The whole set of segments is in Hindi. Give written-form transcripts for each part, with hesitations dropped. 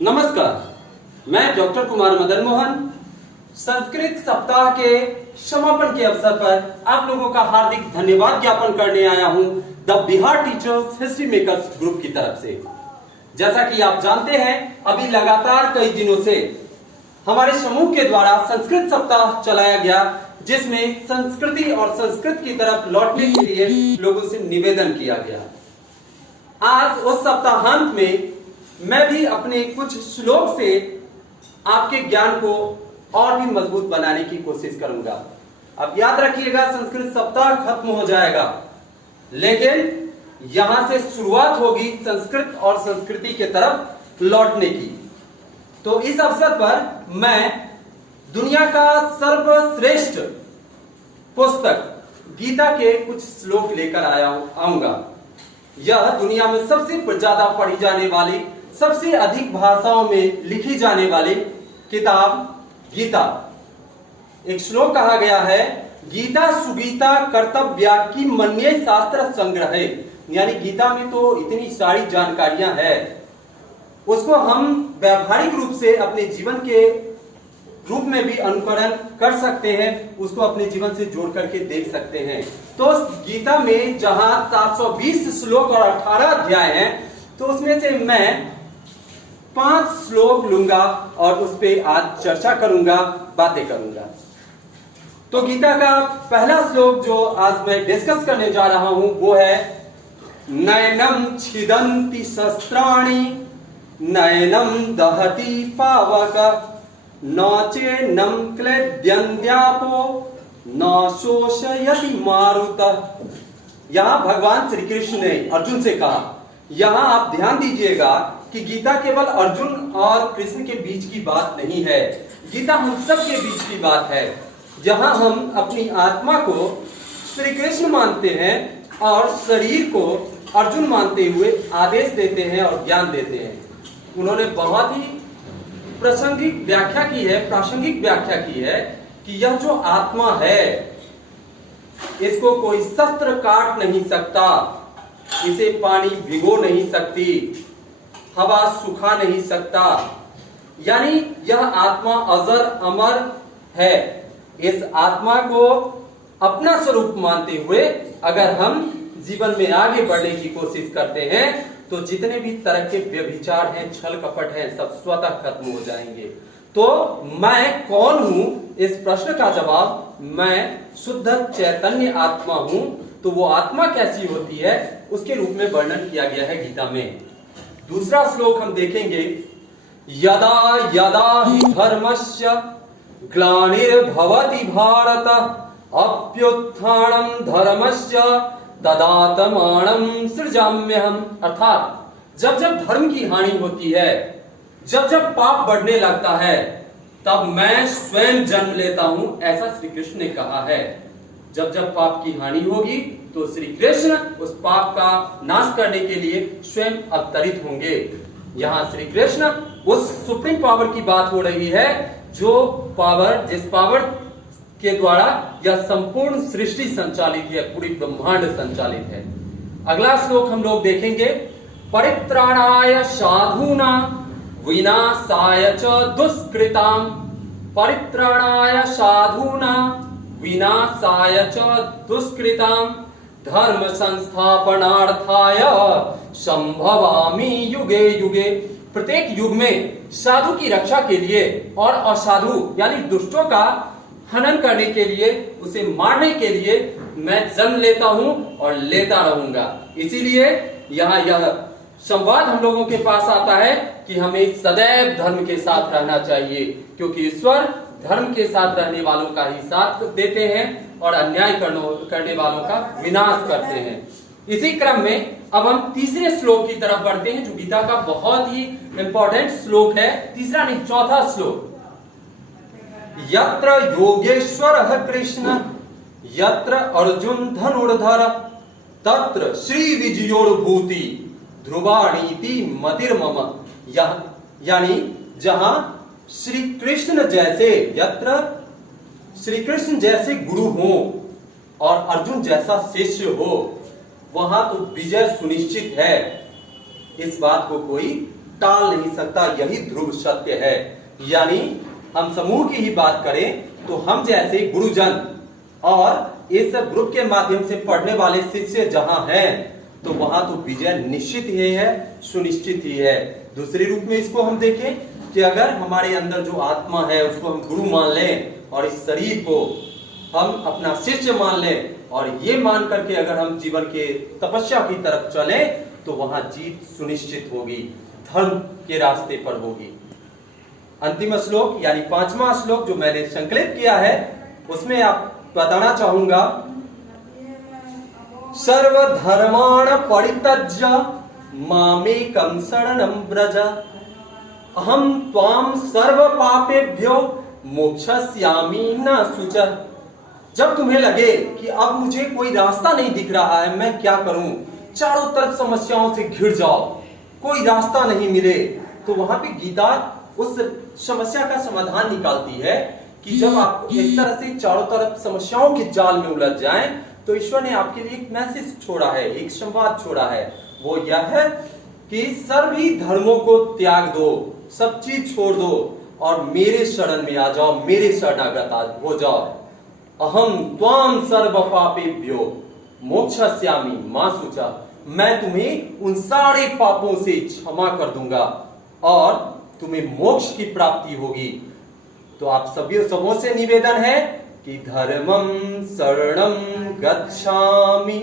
नमस्कार, मैं डॉक्टर कुमार मदन मोहन संस्कृत सप्ताह के समापन के अवसर पर आप लोगों का हार्दिक धन्यवाद ज्ञापन करने आया हूं the Bihar teachers history makers group की तरफ से। जैसा कि आप जानते हैं, अभी लगातार कई दिनों से हमारे समूह के द्वारा संस्कृत सप्ताह चलाया गया, जिसमें संस्कृति और संस्कृत की तरफ लौटने के लिए लोगों से निवेदन किया गया। आज उस सप्ताहांत में मैं भी अपने कुछ श्लोक से आपके ज्ञान को और भी मजबूत बनाने की कोशिश करूंगा। अब याद रखिएगा, संस्कृत सप्ताह खत्म हो जाएगा, लेकिन यहां से शुरुआत होगी संस्कृत और संस्कृति के तरफ लौटने की। तो इस अवसर पर मैं दुनिया का सर्वश्रेष्ठ पुस्तक गीता के कुछ श्लोक लेकर आऊंगा। यह दुनिया में सबसे ज्यादा पढ़ी जाने वाली, सबसे अधिक भाषाओं में लिखी जाने वाली किताब गीता। एक श्लोक कहा गया है, गीता सुगीता कर्तव्या की मन्ये शास्त्र संग्रह है। यानी गीता में तो इतनी सारी जानकारियां हैं, उसको हम व्यावहारिक रूप से अपने जीवन के रूप में भी अनुकरण कर सकते हैं, उसको अपने जीवन से जोड़ करके देख सकते हैं। तो गीता में जहां 720 श्लोक और 18 अध्याय हैं, तो उसमें से मैं 5 श्लोक लूंगा और उस पर आज चर्चा करूंगा, बातें करूंगा। तो गीता का पहला श्लोक जो आज मैं डिस्कस करने जा रहा हूं वो है, नयनम छिदन्ति शस्त्राणि नयनम दहति पावक नौचे नम क्लेद्यन्त्यापो न शोषयति मारुतः। यहां भगवान श्री कृष्ण ने अर्जुन से कहा। यहां आप ध्यान दीजिएगा कि गीता केवल अर्जुन और कृष्ण के बीच की बात नहीं है, गीता हम सब के बीच की बात है, जहां हम अपनी आत्मा को श्री कृष्ण मानते हैं और शरीर को अर्जुन मानते हुए आदेश देते हैं और ज्ञान देते हैं। उन्होंने बहुत ही प्रासंगिक व्याख्या की है कि यह जो आत्मा है, इसको कोई शस्त्र काट नहीं सकता, इसे पानी भिगो नहीं सकती, हवा सुखा नहीं सकता। यानी यह आत्मा अजर अमर है। इस आत्मा को अपना स्वरूप मानते हुए अगर हम जीवन में आगे बढ़ने की कोशिश करते हैं, तो जितने भी तरह के व्यभिचार हैं, छल कपट हैं, सब स्वतः खत्म हो जाएंगे। तो मैं कौन हूं, इस प्रश्न का जवाब मैं शुद्ध चैतन्य आत्मा हूं। तो वो आत्मा कैसी होती है, उसके रूप में वर्णन किया गया है गीता में। दूसरा श्लोक हम देखेंगे, यदा यदा हि धर्मस्य ग्लानिर्भवति भारत अभ्युत्थानं धर्मस्य तदात्मानं सृजाम्यहम्। अर्थात जब जब धर्म की हानि होती है, जब जब पाप बढ़ने लगता है, तब मैं स्वयं जन्म लेता हूं, ऐसा श्री कृष्ण ने कहा है। जब जब पाप की हानि होगी तो श्री कृष्ण उस पाप का नाश करने के लिए स्वयं अवतरित होंगे। यहाँ श्री कृष्ण उस सुप्रीम पावर की बात हो रही है, जिस पावर के द्वारा यह संपूर्ण सृष्टि संचालित है, पूरी ब्रह्मांड संचालित है। अगला श्लोक हम लोग देखेंगे, परित्राणाय साधूना विनाशाय च दुष्कृताम। परित्राणाय साधूना विनाशाय च दुष्कृताम धर्म संस्थापनार्थाय संभवामि युगे युगे। प्रत्येक युग में साधु की रक्षा के लिए और असाधु यानी दुष्टों का हनन करने के लिए, उसे मारने के लिए मैं जन्म लेता हूं और लेता रहूंगा। इसीलिए यहाँ यह संवाद हम लोगों के पास आता है कि हमें सदैव धर्म के साथ रहना चाहिए, क्योंकि ईश्वर धर्म के साथ रहने वालों का ही साथ देते हैं और अन्याय करने वालों का विनाश करते हैं। इसी क्रम में अब हम तीसरे श्लोक की तरफ बढ़ते हैं, जो गीता का बहुत ही इंपॉर्टेंट श्लोक है। तीसरा नहीं, चौथा श्लोक, यत्र योगेश्वरः कृष्ण यत्र अर्जुन धनुर्धर तत्र श्री विजयोर्भूति ध्रुवाणीति मतिर्मम। यानी जहां श्री कृष्ण जैसे, यत्र श्री कृष्ण जैसे गुरु हो और अर्जुन जैसा शिष्य हो, वहां तो विजय सुनिश्चित है। इस बात को कोई टाल नहीं सकता, यही ध्रुव सत्य है। यानी हम समूह की ही बात करें तो हम जैसे गुरुजन और इस ग्रुप के माध्यम से पढ़ने वाले शिष्य जहां हैं तो वहां तो विजय निश्चित ही है, सुनिश्चित ही है। दूसरे रूप में इसको हम देखें कि अगर हमारे अंदर जो आत्मा है उसको हम गुरु मान लें और इस शरीर को हम अपना शिष्य मान लें और ये मान करके अगर हम जीवन के तपस्या की तरफ चलें तो वहां जीत सुनिश्चित होगी, धर्म के रास्ते पर होगी। अंतिम श्लोक यानी 5वां श्लोक जो मैंने संकलित किया है उसमें आप बताना चाहूंगा, सर्वधर्माण परित्यज्य मामेकं शरणं व्रज अहम त्वाम सर्व पापेभ्यो मोक्षयिष्यामि न शुचः। जब तुम्हें लगे कि अब मुझे कोई रास्ता नहीं दिख रहा है, मैं क्या करूं, चारों तरफ समस्याओं से घिर जाओ, कोई रास्ता नहीं मिले, तो वहां पे गीता उस समस्या का समाधान निकालती है कि जब आप इस तरह से चारों तरफ समस्याओं के जाल में उलझ जाएं तो ईश्वर ने आपके लिए एक मैसेज छोड़ा है, एक संवाद छोड़ा है। वो यह है कि सभी धर्मों को त्याग दो, सब चीज छोड़ दो और मेरे शरण में आ जाओ, मेरे शरणागत हो जाओ। अहम त्वाम सर्व पापेभ्यो मोक्षयिष्यामि मा शुचः। मैं तुम्हें उन सारे पापों से क्षमा कर दूंगा और तुम्हें मोक्ष की प्राप्ति होगी। तो आप सभी सबों से निवेदन है कि धर्मम शरणम गच्छामि,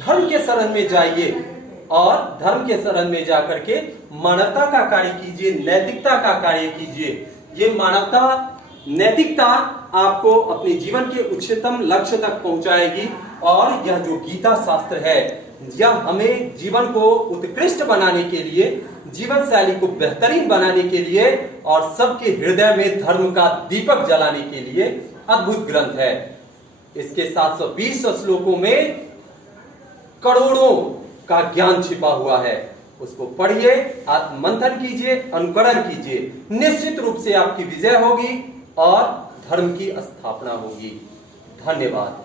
धर्म के शरण में जाइए और धर्म के शरण में जाकर के मानवता का कार्य कीजिए, नैतिकता का कार्य कीजिए। ये मानवता नैतिकता आपको अपने जीवन के उच्चतम लक्ष्य तक पहुंचाएगी और यह जो गीता शास्त्र है यह हमें जीवन को उत्कृष्ट बनाने के लिए, जीवन शैली को बेहतरीन बनाने के लिए और सबके हृदय में धर्म का दीपक जलाने के लिए अद्भुत ग्रंथ है। इसके 720 श्लोकों में करोड़ों का ज्ञान छिपा हुआ है। उसको पढ़िए, आत्ममंथन कीजिए, अनुकरण कीजिए, निश्चित रूप से आपकी विजय होगी और धर्म की स्थापना होगी। धन्यवाद।